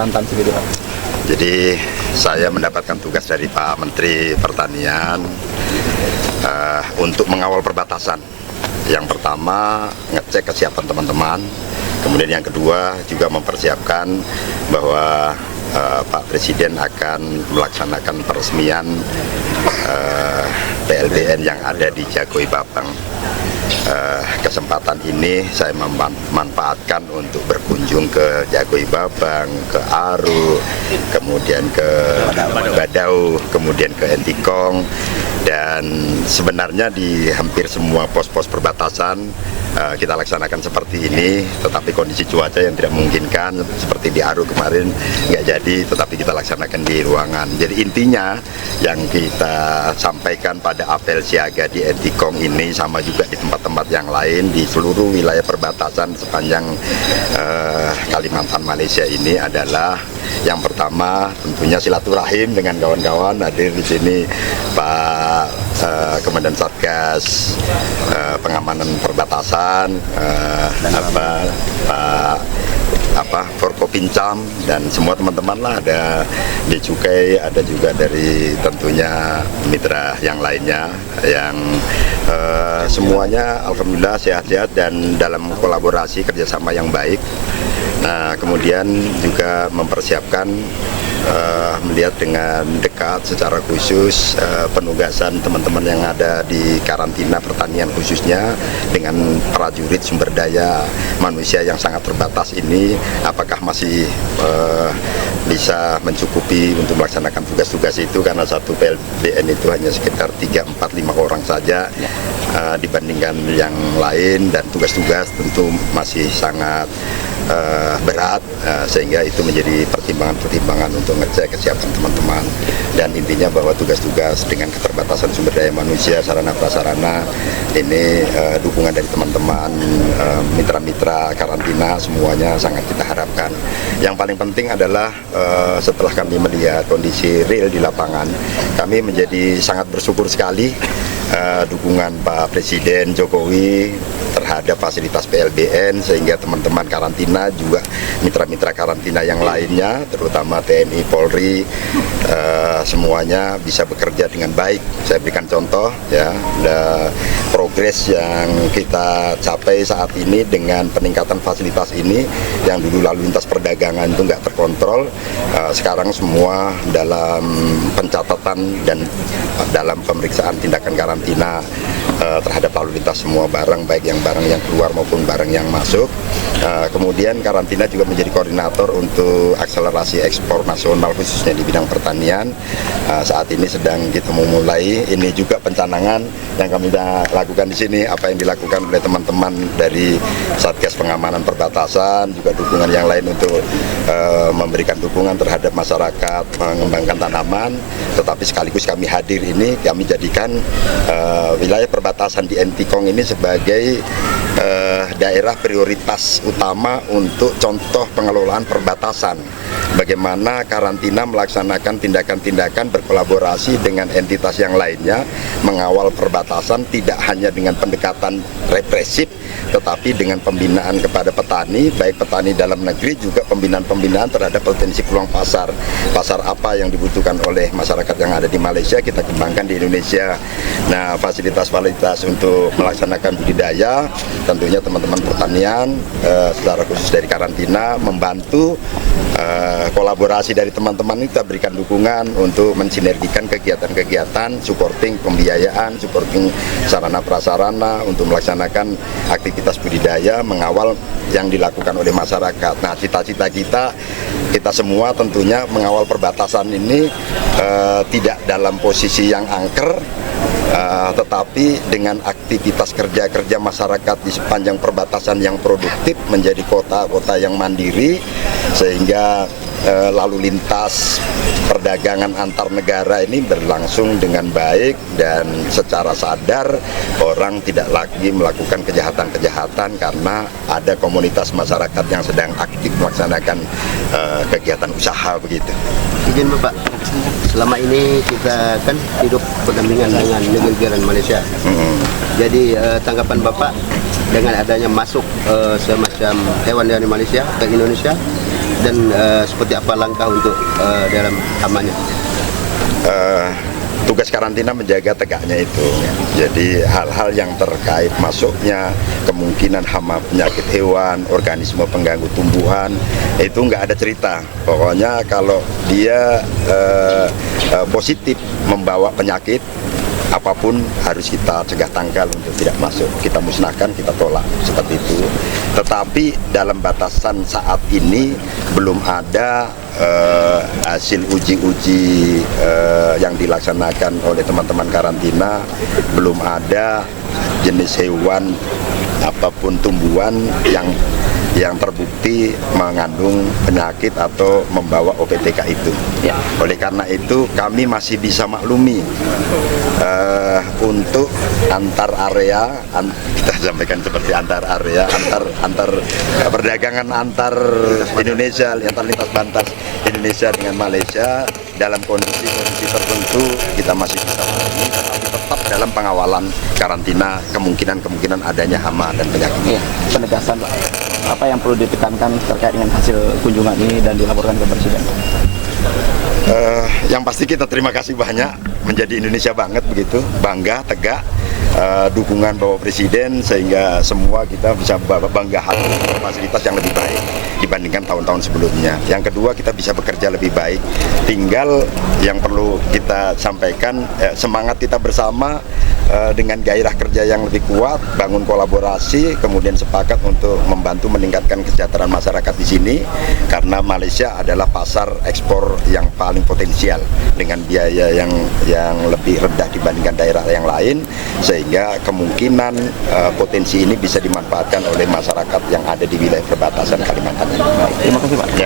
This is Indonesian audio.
Karantan sendiri, Pak? Jadi saya mendapatkan tugas dari Pak Menteri Pertanian untuk mengawal perbatasan. Yang pertama ngecek kesiapan teman-teman, kemudian yang kedua juga mempersiapkan bahwa Pak Presiden akan melaksanakan peresmian PLBN yang ada di Jagoi Babang. Kesempatan ini saya memanfaatkan untuk berkunjung ke Jagoi Babang, ke Aru, kemudian ke Badau, kemudian ke Entikong, dan sebenarnya di hampir semua pos-pos perbatasan kita laksanakan seperti ini, tetapi kondisi cuaca yang tidak memungkinkan seperti di Aru kemarin nggak jadi, tetapi kita laksanakan di ruangan. Jadi intinya yang kita sampaikan pada apel siaga di Entikong ini sama juga di tempat-tempat yang lain di seluruh wilayah perbatasan sepanjang Kalimantan Malaysia ini adalah yang pertama tentunya silaturahim dengan kawan-kawan hadir di sini Pak Komandan Satgas Pengamanan Perbatasan, Pak Forkopincam dan semua teman-teman lah, ada di Cukai, ada juga dari tentunya mitra yang lainnya yang semuanya alhamdulillah sehat-sehat dan dalam kolaborasi kerjasama yang baik. Nah, kemudian juga mempersiapkan melihat dengan dekat secara khusus penugasan teman-teman yang ada di karantina pertanian khususnya dengan prajurit sumber daya manusia yang sangat terbatas ini, apakah masih bisa mencukupi untuk melaksanakan tugas-tugas itu, karena satu PLBN itu hanya sekitar 3, 4, 5 orang saja dibandingkan yang lain, dan tugas-tugas tentu masih sangat berat, sehingga itu menjadi pertimbangan-pertimbangan untuk ngecek kesiapan teman-teman. Dan intinya bahwa tugas-tugas dengan keterbatasan sumber daya manusia, sarana prasarana ini dukungan dari teman-teman mitra-mitra karantina semuanya sangat kita harapkan. Yang paling penting adalah setelah kami melihat kondisi real di lapangan, kami menjadi sangat bersyukur sekali dukungan Pak Presiden Jokowi terhadap fasilitas PLBN, sehingga teman-teman karantina juga mitra-mitra karantina yang lainnya terutama TNI, Polri semuanya bisa bekerja dengan baik. Saya berikan contoh ya, ada progres yang kita capai saat ini dengan peningkatan fasilitas ini, yang dulu lalu lintas perdagangan itu nggak terkontrol, sekarang semua dalam pencatatan dan dalam pemeriksaan tindakan karantina terhadap lalu lintas semua barang, baik yang barang yang keluar maupun barang yang masuk. Kemudian karantina juga menjadi koordinator untuk akselerasi ekspor nasional khususnya di bidang pertanian. Saat ini sedang kita memulai, ini juga pencanangan yang kami lakukan di sini, apa yang dilakukan oleh teman-teman dari Satgas Pengamanan Perbatasan, juga dukungan yang lain untuk memberikan dukungan terhadap masyarakat mengembangkan tanaman, tetapi sekaligus kami hadir ini, kami jadikan wilayah perbatasan di Entikong ini sebagai daerah prioritas utama untuk contoh pengelolaan perbatasan. Bagaimana karantina melaksanakan tindakan-tindakan berkolaborasi dengan entitas yang lainnya, mengawal perbatasan tidak hanya dengan pendekatan represif, tetapi dengan pembinaan kepada petani, baik petani dalam negeri juga pembinaan-pembinaan terhadap potensi peluang pasar. Pasar apa yang dibutuhkan oleh masyarakat yang ada di Malaysia, kita kembangkan di Indonesia. Nah, fasilitas-fasilitas untuk melaksanakan budidaya, tentunya teman-teman pertanian secara khusus dari karantina membantu kolaborasi dari teman-teman ini, kita berikan dukungan untuk mensinergikan kegiatan-kegiatan, supporting pembiayaan, supporting sarana prasarana untuk melaksanakan aktivitas budidaya, mengawal yang dilakukan oleh masyarakat. Nah, cita-cita kita semua tentunya mengawal perbatasan ini tidak dalam posisi yang angker, tetapi dengan aktivitas kerja-kerja masyarakat di sepanjang perbatasan yang produktif, menjadi kota-kota yang mandiri, sehingga lalu lintas perdagangan antar negara ini berlangsung dengan baik, dan secara sadar orang tidak lagi melakukan kejahatan-kejahatan karena ada komunitas masyarakat yang sedang aktif melaksanakan kegiatan usaha begitu. Izin Bapak, selama ini kita kan hidup berdampingan dengan negeri jiran Malaysia. Jadi tanggapan Bapak dengan adanya masuk semacam hewan dari Malaysia ke Indonesia, dan seperti apa langkah untuk dalam amannya? Tugas karantina menjaga tegaknya itu. Jadi hal-hal yang terkait masuknya kemungkinan hama penyakit hewan, organisme pengganggu tumbuhan, itu nggak ada cerita. Pokoknya kalau dia positif membawa penyakit, apapun harus kita cegah tangkal untuk tidak masuk. Kita musnahkan, kita tolak, seperti itu. Tetapi dalam batasan saat ini belum ada hasil uji-uji yang dilaksanakan oleh teman-teman karantina, belum ada jenis hewan apapun tumbuhan yang terbukti mengandung penyakit atau membawa OPTK itu. Oleh karena itu kami masih bisa maklumi untuk antar area, kita sampaikan seperti antar area, antar perdagangan antar Indonesia, antar lintas batas Indonesia dengan Malaysia dalam kondisi tertentu kita masih bisa maklumi, tetapi tetap dalam pengawalan karantina kemungkinan adanya hama dan penyakit. Penegasan Pak, apa yang perlu ditekankan terkait dengan hasil kunjungan ini dan dilaporkan ke Presiden? Yang pasti kita terima kasih banyak, menjadi Indonesia banget begitu, bangga, tegak, dukungan Bapak Presiden sehingga semua kita bisa bangga hati fasilitas yang lebih baik dibandingkan tahun-tahun sebelumnya. Yang kedua, kita bisa bekerja lebih baik. Tinggal yang perlu kita sampaikan, semangat kita bersama dengan gairah kerja yang lebih kuat, bangun kolaborasi, kemudian sepakat untuk membantu meningkatkan kesejahteraan masyarakat di sini, karena Malaysia adalah pasar ekspor yang paling potensial dengan biaya yang lebih rendah dibandingkan daerah yang lain, sehingga kemungkinan potensi ini bisa dimanfaatkan oleh masyarakat yang ada di wilayah perbatasan Kalimantan. Terima kasih Pak.